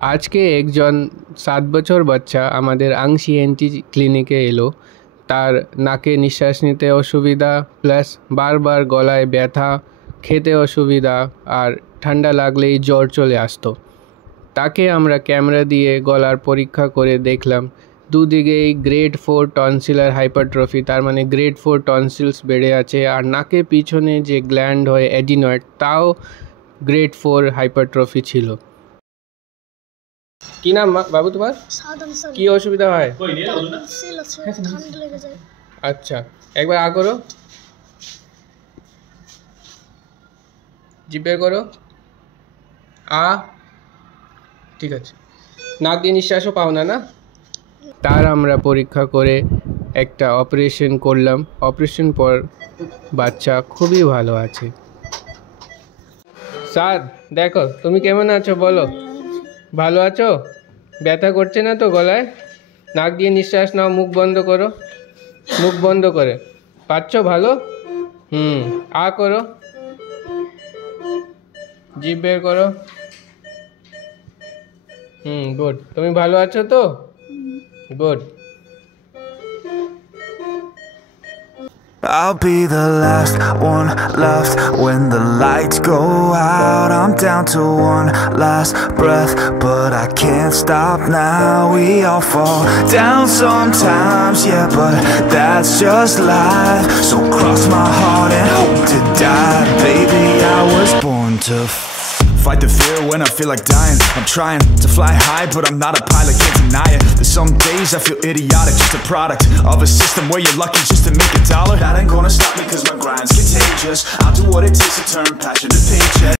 আজকে একজন 7 বছর বাচ্চা আমাদের আংশি এনটি ক্লিনিকে এলো। তার নাকে নিঃশ্বাস নিতে অসুবিধা, প্লাস বারবার গলায় ব্যথা, খেতে অসুবিধা আর ঠান্ডা লাগলেই জ্বর চলে আসতো। তাকে আমরা ক্যামেরা দিয়ে গলার পরীক্ষা করে দেখলাম দুদিকেই গ্রেড 4 টনসিলার হাইপারট্রফি, তার মানে গ্রেড 4 টনসিলস বেড়ে আছে। আর নাকের পিছনে যে গ্ল্যান্ড হয় অ্যাডিনয়েড, তাও গ্রেড 4 হাইপারট্রফি ছিল। কি নাম বাবু তোমার? কি অসুবিধা হয়? আচ্ছা, একবার করো, জিভ বের করো। ঠিক আছে। নাক দিয়ে নিঃশ্বাসও পাও না? তার আমরা পরীক্ষা করে একটা অপারেশন করলাম। অপারেশন পর বাচ্চা খুবই ভালো আছে। সাদ, দেখো তুমি কেমন আছো বলো? ভালো আছো? ব্যথা করছে না তো গলায়? নাক দিয়ে নিঃশ্বাস নাও, মুখ বন্ধ করো, মুখ বন্ধ করে। পাচ্ছ ভালো? করো, জিভ বের করো। গুড। তুমি ভালো আছো তো? Good. I'll be the last one left when the lights go out. I'm down to one last breath, but I can't stop now. We all fall down sometimes, yeah, but that's just life. So cross my heart and hope to die. Baby, I was born to fight the fear when I feel like dying. I'm trying to fly high, but I'm not a pilot, can't deny it. There's some days I feel idiotic, just a product of a system where you're lucky just to make $1. That ain't gonna stop me cause my grind's contagious. I'll do what it takes to turn passion to paycheck.